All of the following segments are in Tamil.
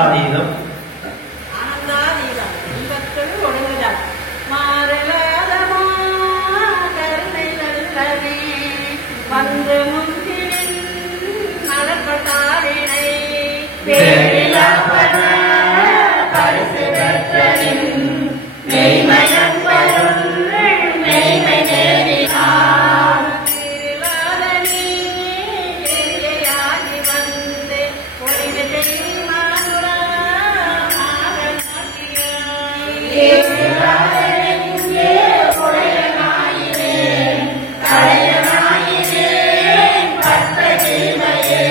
ஆனந்தாதீதம் இன்பத்தில் ஒடுங்குதல் மாறலாதமா கருணை நல்லவே வந்து முன்பின் மலர்பட்டாரினை வேறிலாபன பரிசு பெற்றலின் மெய்மயம் வரும் மெய்மை நேரினார் இல்லாதனே எரியாகி வந்து ஒளிவு செய்மானுரா மாறல் நாட்டியே உடையனாயினே கடையனாயினே பத்த ஜீவையே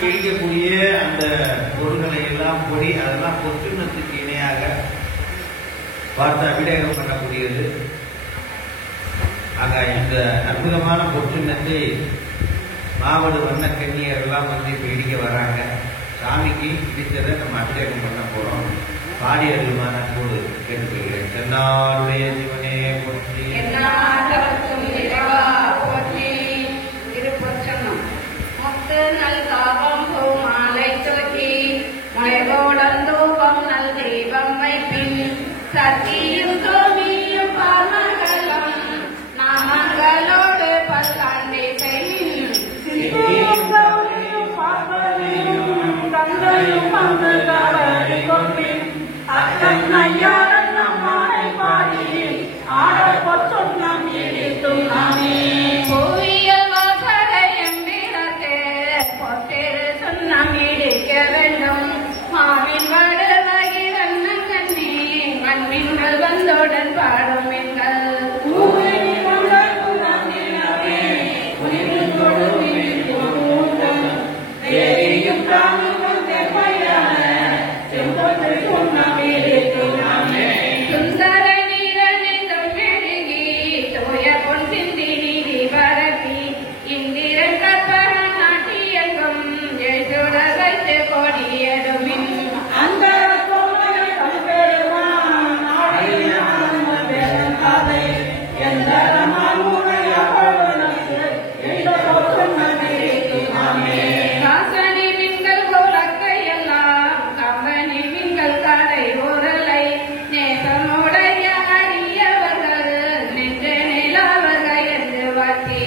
கிழிக்கக்கூடிய அந்த பொருள்களை எல்லாம் பொடி அதெல்லாம் பொற்றுணத்துக்கு இணையாக பார்த்து அபிடேகம் பண்ணக்கூடியது. ஆக இந்த அற்புதமான பொற்றுணத்தை மாவடு வண்ண கன்னியர் எல்லாம் வந்து இப்ப இடிக்க வராங்க. சாமிக்கு பிடித்ததை நம்ம அபிடேகம் பண்ண போறோம். பாடி அருமான கூடு கேட்டுக்கொள்கிறேன். தென்னாருடைய சிவனே போற்றி, சத்தியும் சோமியும் பாமகளும் நாமங்களோடு பல்லாண்டை செய்யும் தந்தையும் பங்குகளை கொம்பின் அத்தன்னையாரன் நம்மானை பாடி ஆட பொற்சொன்னம் இடித்தும் நாமே புவியல் வாசலை எம்பிடத்தே பொற்றிரு சொன்னம் இடிக்க வேண்டும். மாவின் வடுவகிரன் கண்ணி மண்மின்கள் வந்தோடன் பாடும் எங்கள் சுந்தர நீரணிந்தம் மெழுகி தூய பொன் சிந்தி நீதி பரப்பி இந்திரன் கற்பகன் நாட்டியங்கும் எழுதுடர் வைத்து கொடியடுமின் அந்த காசனி மின்கள் கோலக்கையெல்லாம் கம்பனி மின்கள் கடை ஊரலை நேசமுடைய அடியவர்கள் நின்று நிலவர்கள் என்று வாக்கி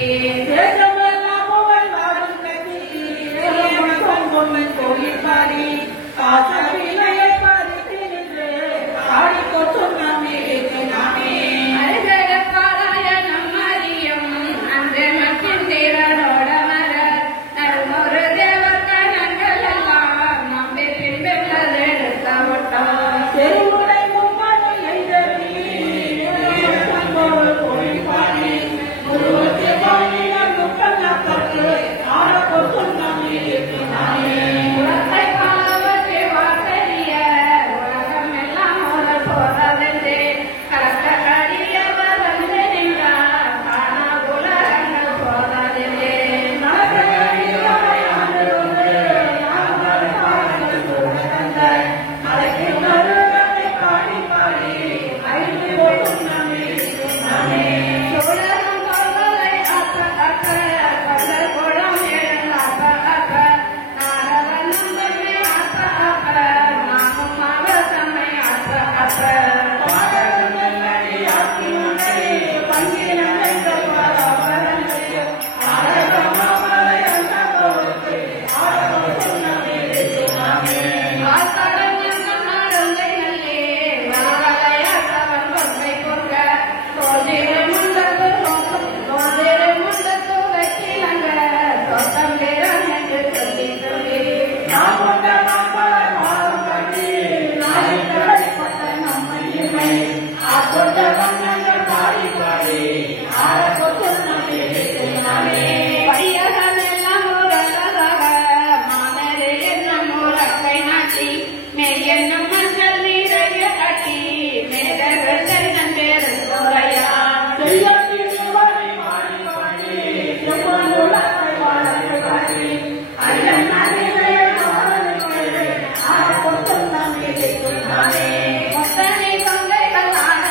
மொத்தனை தொங்கை கல்லான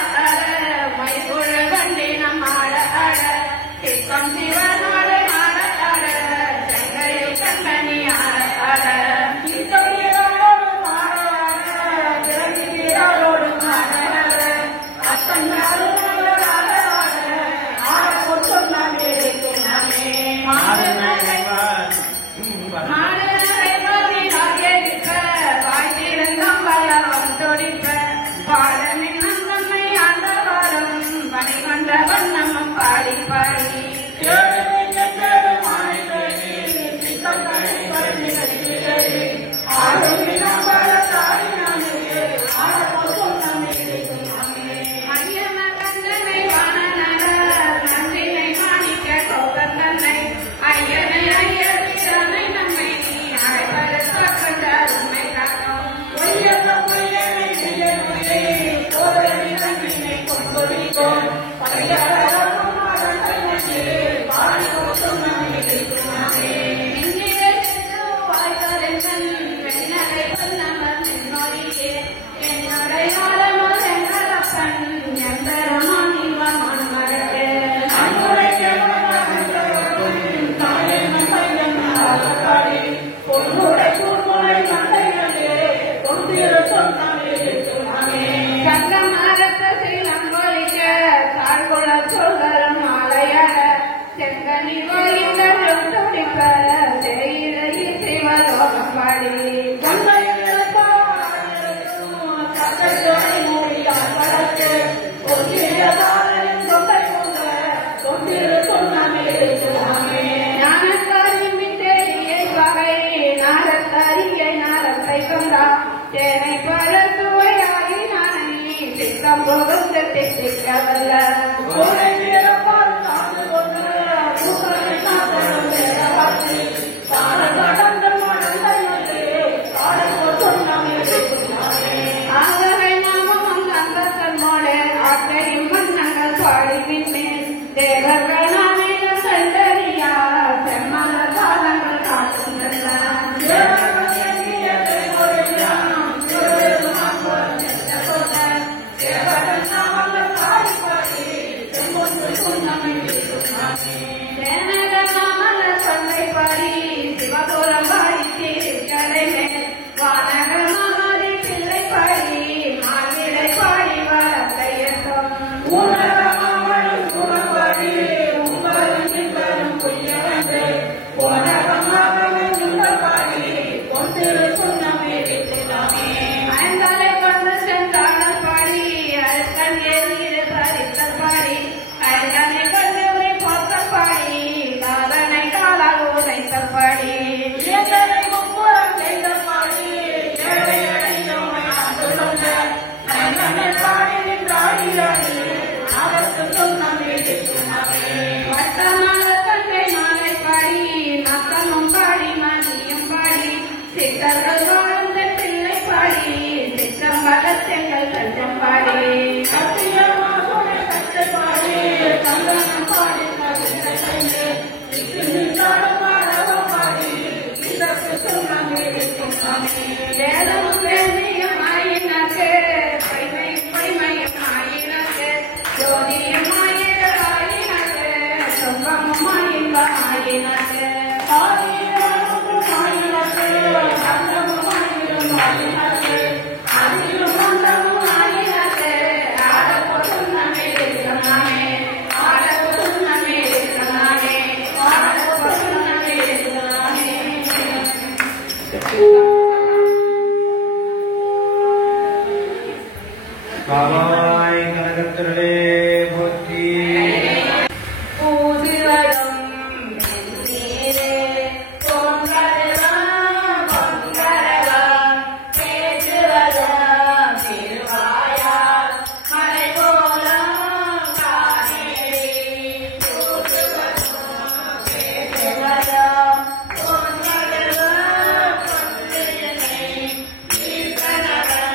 மைகுழல் வண்டி நம்மாட சொல்கரம் மாலையாக செங்கனி கோயிலும் துடிப்ப செய்கையில் சிவலோகம் பாடி தேனை பல சுவையாகி நானே சித்தம் போகத்து திட்டிக்கவல்ல ஆகவே நாமம் அங்கத்தன்மோடு ஆற்றையும் மன்னங்கள் பாடிவிட்டேன் தேவர்கள் நானே சென்றறியா செம்மல காலங்கள் காட்டுகின்றன சிவபுரம் பாடி திருக்கடைமே வானகமாரி பிள்ளை பாடி மாவிடை பாடி வரத்தையட்டும் ஐந்தலை கொண்டு சென்றாளர் பாடி அழுத்தன் ஏறிடு பறித்தல் பாடி ஐந்தனை கொண்டு பொத்தல் பாடி காதனை காலாக உதைத்தல் பாடி வட்டமாக கண்டை மாலை பாடி மக்களும் பாடி மணியும் பாடி சித்தர்கள் வாழ்ந்த பிள்ளை பாடி சித்தம் வளர்த்தெங்கள் கஞ்சம் பாடி வேதமும் வேதியும் ஆயினக்கு பைமையும் ஆயினக்கு ஜோதியும் ஆயினக்கு சொம்பமும் ஆயின்பம் ஆயினக்கு அதிலும் சொந்தமும் ஆயினக்கு ஆடப்போதும் நம்மே இருக்கிறானே ஆடப்போதும் நம்மே இருக்கிறானே ஆடப்போதும் நம்மே இருக்கிறானே பாவாய் கனகத்திரளே போற்றி பூதிவரம் நீரே பொங்கரவம் பொங்கரவம் பேசுவதம் திருவாயார் மலை போலம் காணேரி பூதிவரம் பேசுவதம் பொங்கரவம் பொங்கினை ஈசனவன்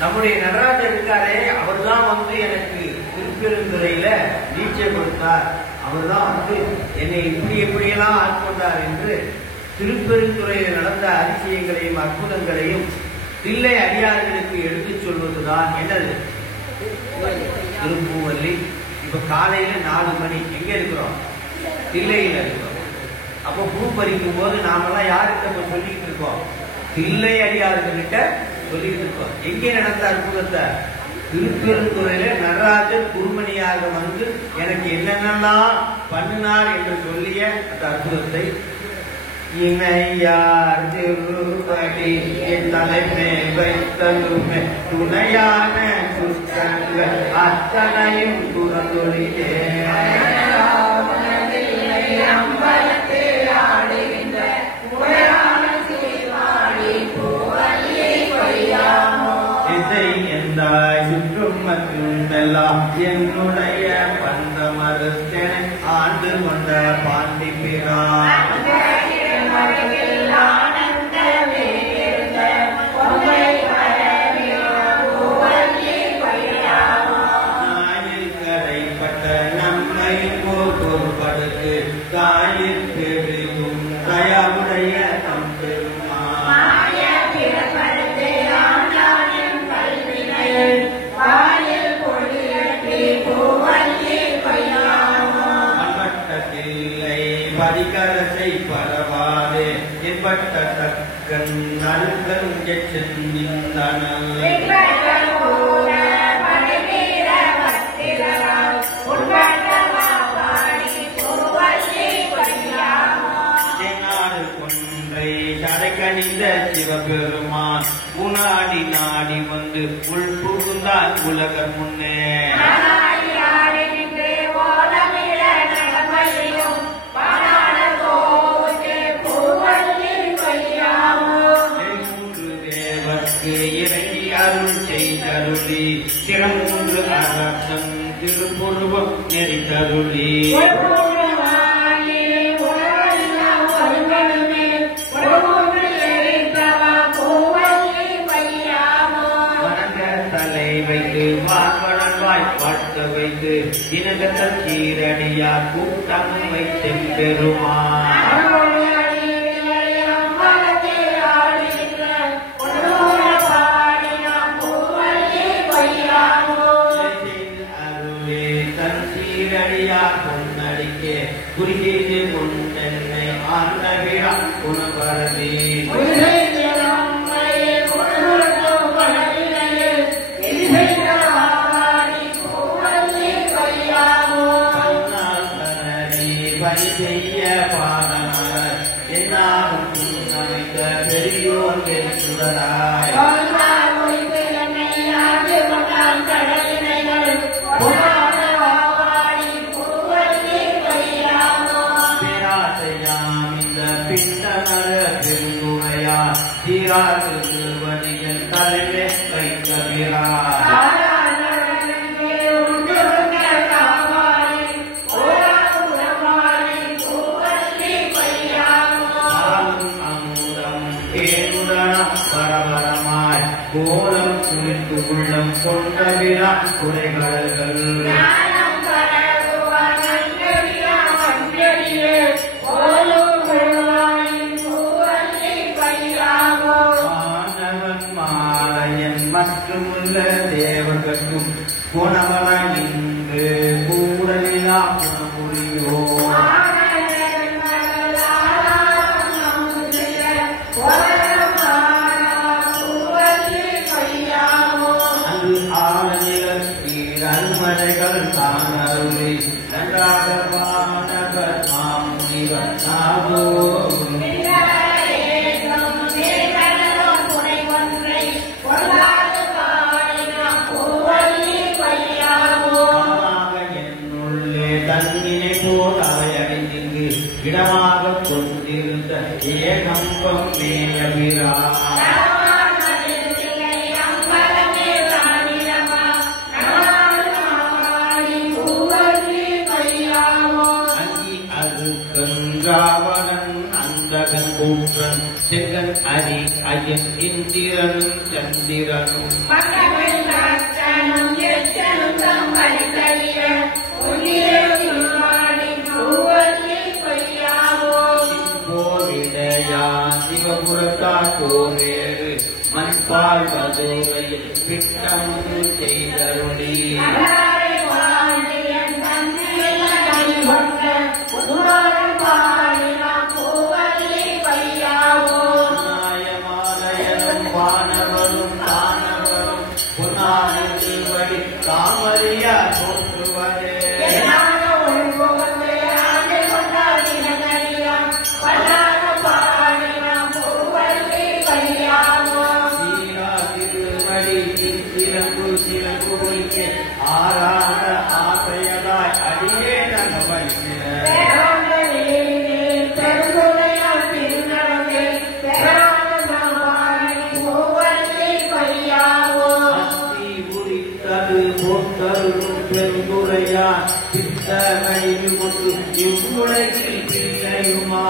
நம்முடைய நடராஜர் இருக்காரே, அவர் தான் வந்து எனக்கு திருப்பெருந்துறையில நீச்சை கொடுத்தார், அவர் தான் வந்து என்னை எப்படியெல்லாம் ஆட்கொண்டார் என்று திருப்பெருந்துறையில் நடந்த அதிசயங்களையும் அற்புதங்களையும் தில்லை அடியார்களுக்கு எடுத்துச் சொல்வதுதான் என்னது திருப்பூவல்லி. இப்ப காலையில 4 மணி எங்க இருக்கிறோம்? தில்லையில இருக்கிறோம். அப்போ பூ பறிக்கும் போது நாமெல்லாம் யாருக்கிட்ட சொல்லிக்கிட்டு இருக்கோம்? தில்லை அடியார்கிட்ட சொல்லிட்டு இருக்கோம். எங்கே நடந்த அற்புதத்தை? திருப்பெருந்துறையில நடராஜர் குருமணியாக வந்து எனக்கு என்னென்னலாம் பண்ணினார் என்று சொல்லிய அந்த அற்புதத்தை இணையார் திருப்படி தலைமை வைத்தலுமே துணையான சுத்தங்கள் அத்தனையும் துறந்தொழிலே இதை எந்தாய் சுற்றும் மற்றும் எல்லாம் என்னுடைய பந்த மறுத்தனை ஆண்டு கொண்ட பாண்டி பிரான் கடைப்பட்ட நம்மை பொறுப்படுத்து தாயில் பெரிதும் தயாவுடைய தம் பெருமான் பதிகரசை பரவாதே என்பட்ட தக்கன் நல்கன் சென்றிந்தனல் தென்னாடு கொன்றை தடைக்கணிந்த சிவபெருமான் உனாடி நாடி வந்து உள் புகுந்தான் உலகம் முன்னே இறங்கி அருள் செய்தருளி திறமூன்று அரசன் திருப்புருவம் நெறித்தருளி தலை வைத்து வாய்வழங்காய் பட்ட வைத்து தினகத்தல் சீரடியா கூட்டம் வைத்தென் பெருமான் பொன்னடிக்கே குறுகீது கொண்டென்னை ஆண்டவிழா குணபரதி பணி செய்ய பாதமர் என்னாகும் சமைத்த பெரியோர் சுடராய் திருவடியில் தலைமை வைத்த அமுதம் கேளுடனம் பரபரமாய் கோலம் சுழித்து உள்ளம் கொண்ட விழா குறைகடல்கள் மற்றுமுள்ள தேவர்கட்கும் குணவன நின்று கூடலிலா குணமுறியோ அன்று ஆடநில அருமலைகள் தானருளி நன்றாக வானவர் மாமுனிவர் நாகோ இடமாக கொண்டிருந்த ஏகம்பம் மேயவிரா அங்கி அது கங்காவனன் அந்தகன் கூற்றன் செங்கன் அரி அயன் இந்திரன் சந்திரனும் சிவபுரத்தார் கோவேறு மண்பால் மதுரையில் பிட்டமுது செய்தருளி நாயமாலயனும் வானவரும் தானவரும் புனாதி தாமரியா போற்றுவதே Bye. சிலம்பு சிலம்பு வைக்க ஆறாத ஆசையதாய் அடியே பெருங்குறையா சித்தனையும் இவ்வுலகில் இல்லையுமா